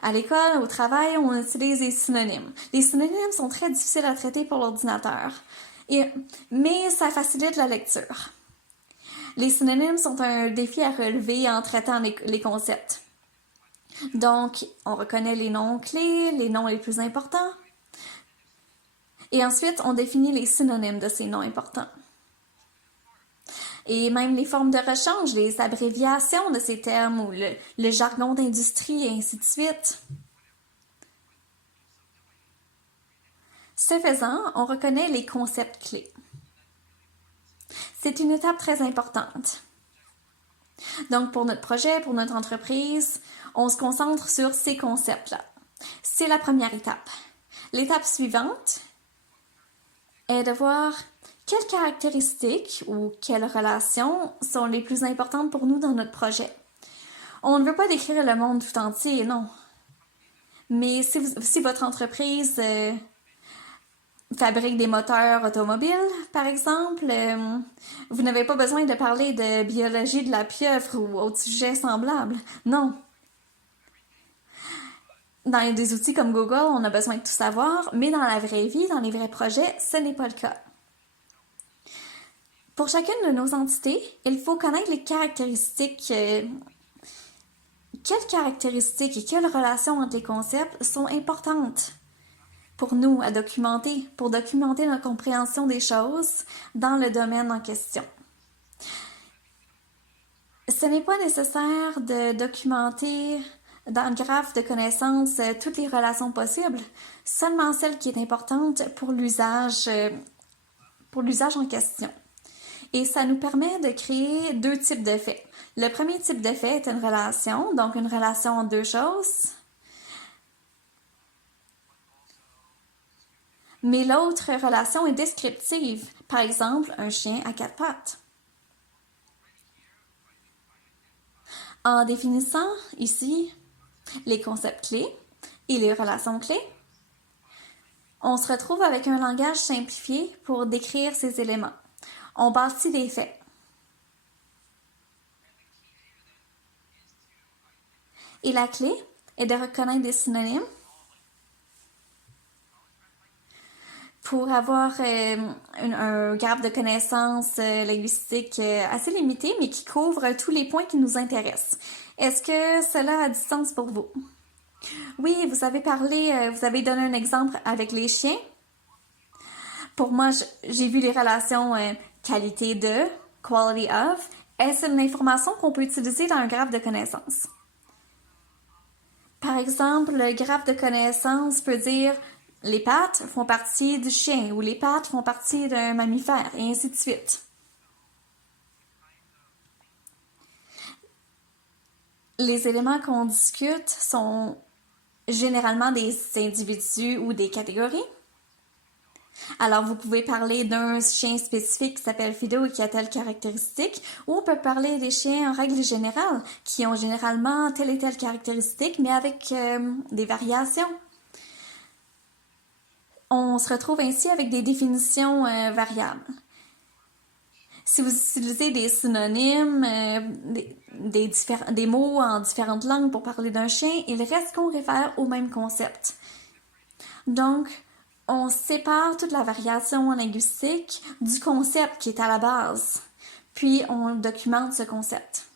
À l'école, au travail, on utilise les synonymes. Les synonymes sont très difficiles à traiter pour l'ordinateur, mais ça facilite la lecture. Les synonymes sont un défi à relever en traitant les concepts. Donc, on reconnaît les noms clés, les noms les plus importants. Et ensuite, on définit les synonymes de ces noms importants. Et même les formes de rechange, les abréviations de ces termes ou le jargon d'industrie et ainsi de suite. Ce faisant, on reconnaît les concepts clés. C'est une étape très importante. Donc, pour notre projet, pour notre entreprise, on se concentre sur ces concepts-là. C'est la première étape. L'étape suivante est de voir quelles caractéristiques ou quelles relations sont les plus importantes pour nous dans notre projet. On ne veut pas décrire le monde tout entier, non. Mais si votre entreprise fabrique des moteurs automobiles, par exemple, vous n'avez pas besoin de parler de biologie de la pieuvre ou autre sujet semblable. Non. Dans des outils comme Google, on a besoin de tout savoir, mais dans la vraie vie, dans les vrais projets, ce n'est pas le cas. Pour chacune de nos entités, il faut connaître les caractéristiques. Quelles caractéristiques et quelles relations entre les concepts sont importantes pour nous à documenter, pour documenter notre compréhension des choses dans le domaine en question. Ce n'est pas nécessaire de documenter dans le graphe de connaissances toutes les relations possibles, seulement celle qui est importante pour l'usage en question. Et ça nous permet de créer 2 types de faits. Le premier type de fait est une relation, donc une relation entre 2 choses. Mais l'autre relation est descriptive, par exemple un chien à 4 pattes. En définissant ici les concepts clés et les relations clés, on se retrouve avec un langage simplifié pour décrire ces éléments. On bâtit des faits. Et la clé est de reconnaître des synonymes pour avoir un graphe de connaissances linguistiques assez limité, mais qui couvre tous les points qui nous intéressent. Est-ce que cela a du sens pour vous? Oui, vous avez parlé, vous avez donné un exemple avec les chiens. Pour moi, j'ai vu les relations qualité de, quality of. Est-ce une information qu'on peut utiliser dans un graphe de connaissances? Par exemple, le graphe de connaissances peut dire les pattes font partie du chien ou les pattes font partie d'un mammifère et ainsi de suite. Les éléments qu'on discute sont généralement des individus ou des catégories. Alors, vous pouvez parler d'un chien spécifique qui s'appelle Fido et qui a telle caractéristique, ou on peut parler des chiens en règle générale, qui ont généralement telle et telle caractéristique, mais avec des variations. On se retrouve ainsi avec des définitions variables. Si vous utilisez des synonymes, des mots en différentes langues pour parler d'un chien, il reste qu'on réfère au même concept. Donc, on sépare toute la variation linguistique du concept qui est à la base, puis on documente ce concept.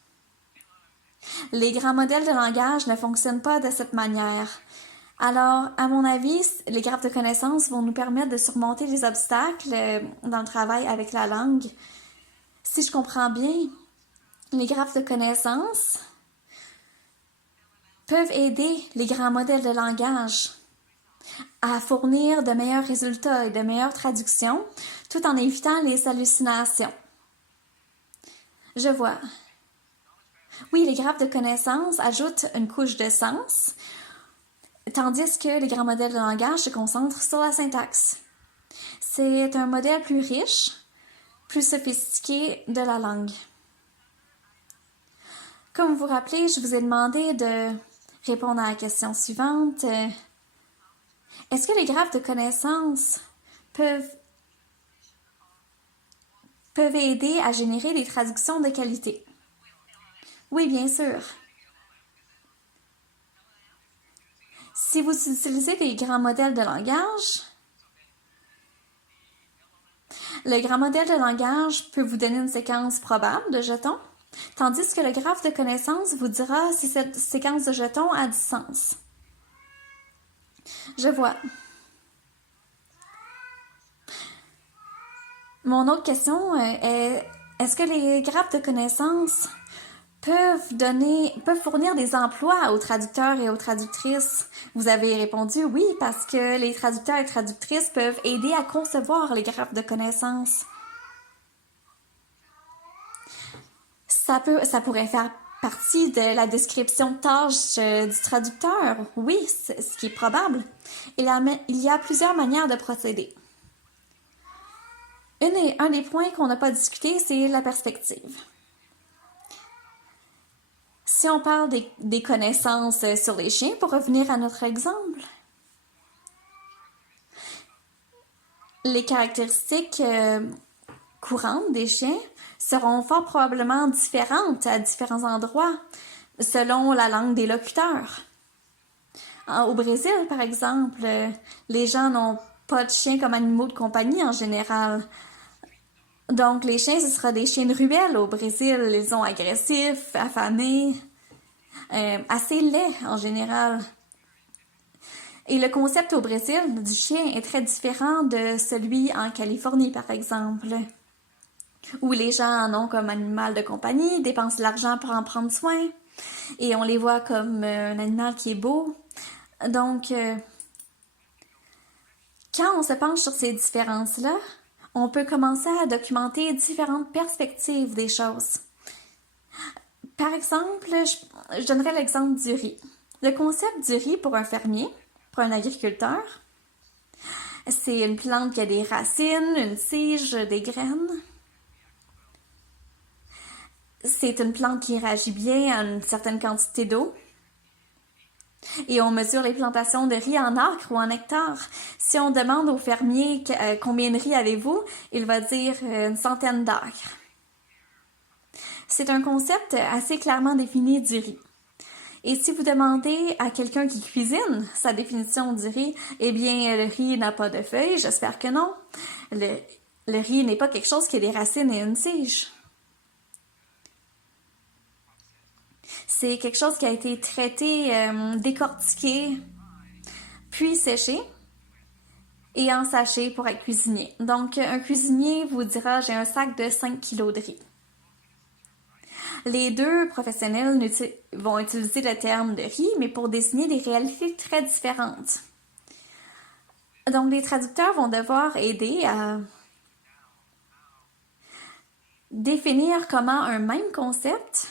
Les grands modèles de langage ne fonctionnent pas de cette manière. Alors, à mon avis, les graphes de connaissances vont nous permettre de surmonter les obstacles dans le travail avec la langue. Si je comprends bien, les graphes de connaissances peuvent aider les grands modèles de langage à fournir de meilleurs résultats et de meilleures traductions, tout en évitant les hallucinations. Je vois. Oui, les graphes de connaissances ajoutent une couche de sens, tandis que les grands modèles de langage se concentrent sur la syntaxe. C'est un modèle plus riche, plus sophistiqué de la langue. Comme vous vous rappelez, je vous ai demandé de répondre à la question suivante. Est-ce que les graphes de connaissances peuvent aider à générer des traductions de qualité? Oui, bien sûr. Si vous utilisez des grands modèles de langage, le grand modèle de langage peut vous donner une séquence probable de jetons, tandis que le graphe de connaissances vous dira si cette séquence de jetons a du sens. Je vois. Mon autre question est, est-ce que les graphes de connaissances peuvent fournir des emplois aux traducteurs et aux traductrices? Vous avez répondu oui, parce que les traducteurs et traductrices peuvent aider à concevoir les graphes de connaissances. Ça pourrait faire partie de la description de tâches du traducteur. Oui, ce qui est probable. Il y a plusieurs manières de procéder. Un des points qu'on n'a pas discuté, c'est la perspective. Si on parle des connaissances sur les chiens, pour revenir à notre exemple, les caractéristiques courantes des chiens seront fort probablement différentes à différents endroits, selon la langue des locuteurs. Au Brésil, par exemple, les gens n'ont pas de chiens comme animaux de compagnie en général. Donc, les chiens, ce sera des chiens de ruelle au Brésil. Ils sont agressifs, affamés, assez laids en général. Et le concept au Brésil du chien est très différent de celui en Californie, par exemple, où les gens en ont comme animal de compagnie, dépensent de l'argent pour en prendre soin, et on les voit comme un animal qui est beau. Donc, quand on se penche sur ces différences-là, on peut commencer à documenter différentes perspectives des choses. Par exemple, je donnerai l'exemple du riz. Le concept du riz pour un fermier, pour un agriculteur, c'est une plante qui a des racines, une tige, des graines. C'est une plante qui réagit bien à une certaine quantité d'eau. Et on mesure les plantations de riz en acres ou en hectares. Si on demande au fermier combien de riz avez-vous, il va dire une centaine d'acres. C'est un concept assez clairement défini du riz. Et si vous demandez à quelqu'un qui cuisine sa définition du riz, eh bien, le riz n'a pas de feuilles, j'espère que non. Le riz n'est pas quelque chose qui a des racines et une tige. C'est quelque chose qui a été traité, décortiqué, puis séché et en sachet pour être cuisinier. Donc, un cuisinier vous dira, j'ai un sac de 5 kilos de riz. Les deux professionnels vont utiliser le terme de riz, mais pour désigner des réalités très différentes. Donc, les traducteurs vont devoir aider à définir comment un même concept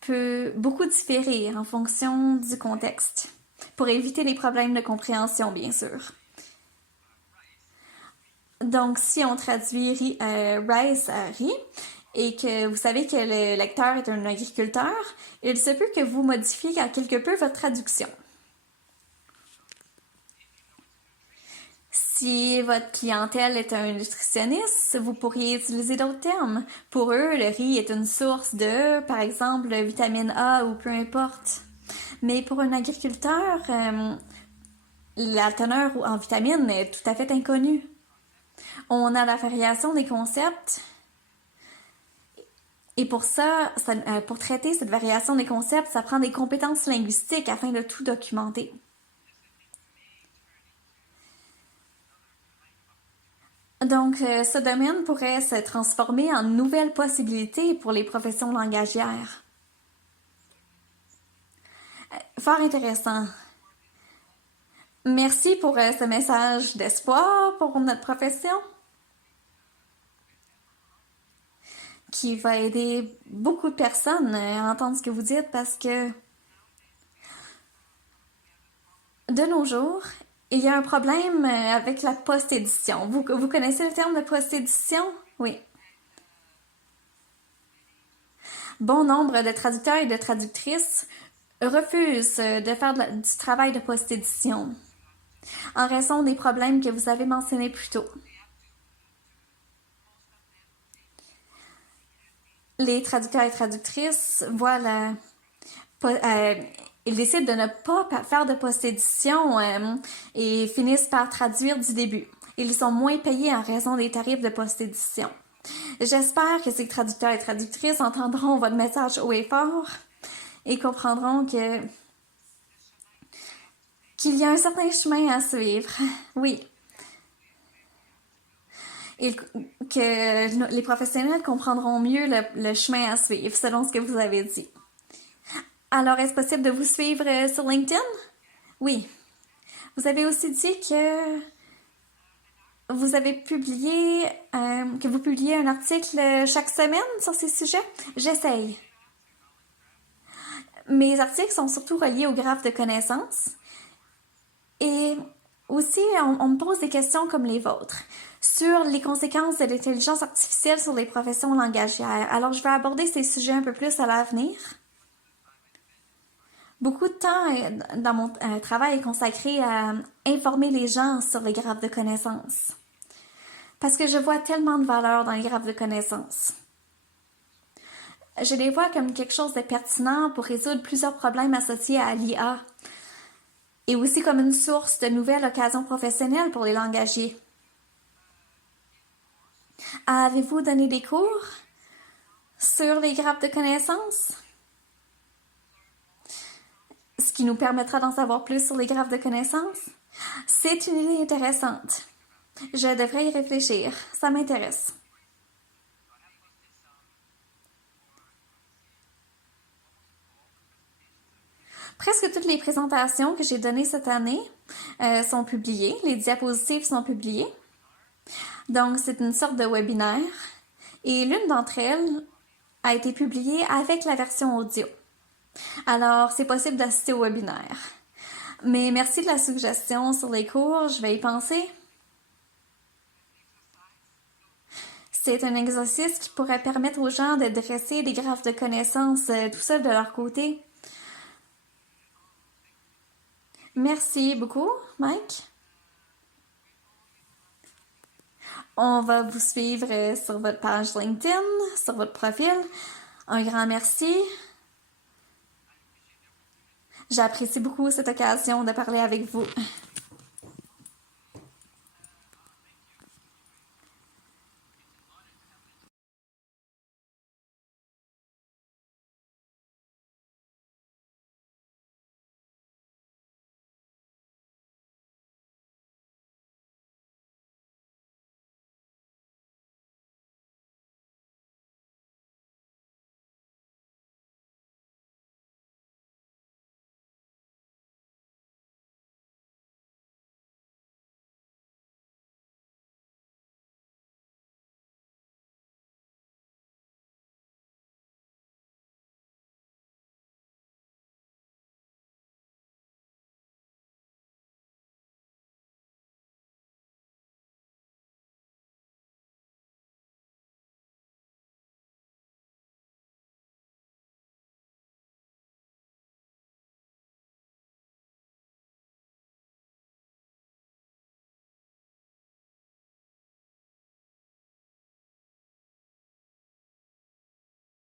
peut beaucoup différer en fonction du contexte, pour éviter les problèmes de compréhension, bien sûr. Donc, si on traduit rice à riz, et que vous savez que le lecteur est un agriculteur, il se peut que vous modifiez quelque peu votre traduction. Si votre clientèle est un nutritionniste, vous pourriez utiliser d'autres termes. Pour eux, le riz est une source de, par exemple, vitamine A ou peu importe. Mais pour un agriculteur, la teneur en vitamines est tout à fait inconnue. On a la variation des concepts. Et pour ça, pour traiter cette variation des concepts, ça prend des compétences linguistiques afin de tout documenter. Donc, ce domaine pourrait se transformer en nouvelles possibilités pour les professions langagières. Fort intéressant. Merci pour ce message d'espoir pour notre profession, qui va aider beaucoup de personnes à entendre ce que vous dites, parce que de nos jours, il y a un problème avec la post-édition. Vous connaissez le terme de post-édition? Oui. Bon nombre de traducteurs et de traductrices refusent de faire du travail de post-édition en raison des problèmes que vous avez mentionnés plus tôt. Les traducteurs et traductrices voient ils décident de ne pas faire de post-édition et finissent par traduire du début. Ils sont moins payés en raison des tarifs de post-édition. J'espère que ces traducteurs et traductrices entendront votre message haut et fort et comprendront qu'il y a un certain chemin à suivre. Oui. Et que les professionnels comprendront mieux le chemin à suivre, selon ce que vous avez dit. Alors, est-ce possible de vous suivre sur LinkedIn? Oui. Vous avez aussi dit que vous avez publié, que vous publiez un article chaque semaine sur ces sujets. J'essaye. Mes articles sont surtout reliés au graphe de connaissances. Et aussi, on me pose des questions comme les vôtres sur les conséquences de l'intelligence artificielle sur les professions langagières. Alors, je vais aborder ces sujets un peu plus à l'avenir. Beaucoup de temps dans mon travail est consacré à informer les gens sur les graphes de connaissances. Parce que je vois tellement de valeur dans les graphes de connaissances. Je les vois comme quelque chose de pertinent pour résoudre plusieurs problèmes associés à l'IA. Et aussi comme une source de nouvelles occasions professionnelles pour les langagiers. Avez-vous donné des cours sur les graphes de connaissances? Ce qui nous permettra d'en savoir plus sur les graphes de connaissances? C'est une idée intéressante. Je devrais y réfléchir. Ça m'intéresse. Presque toutes les présentations que j'ai données cette année sont publiées. Les diapositives sont publiées. Donc, c'est une sorte de webinaire. Et l'une d'entre elles a été publiée avec la version audio. Alors, c'est possible d'assister au webinaire. Mais merci de la suggestion sur les cours, je vais y penser. C'est un exercice qui pourrait permettre aux gens de dresser des graphes de connaissances tout seuls de leur côté. Merci beaucoup, Mike. On va vous suivre sur votre page LinkedIn, sur votre profil. Un grand merci. J'apprécie beaucoup cette occasion de parler avec vous.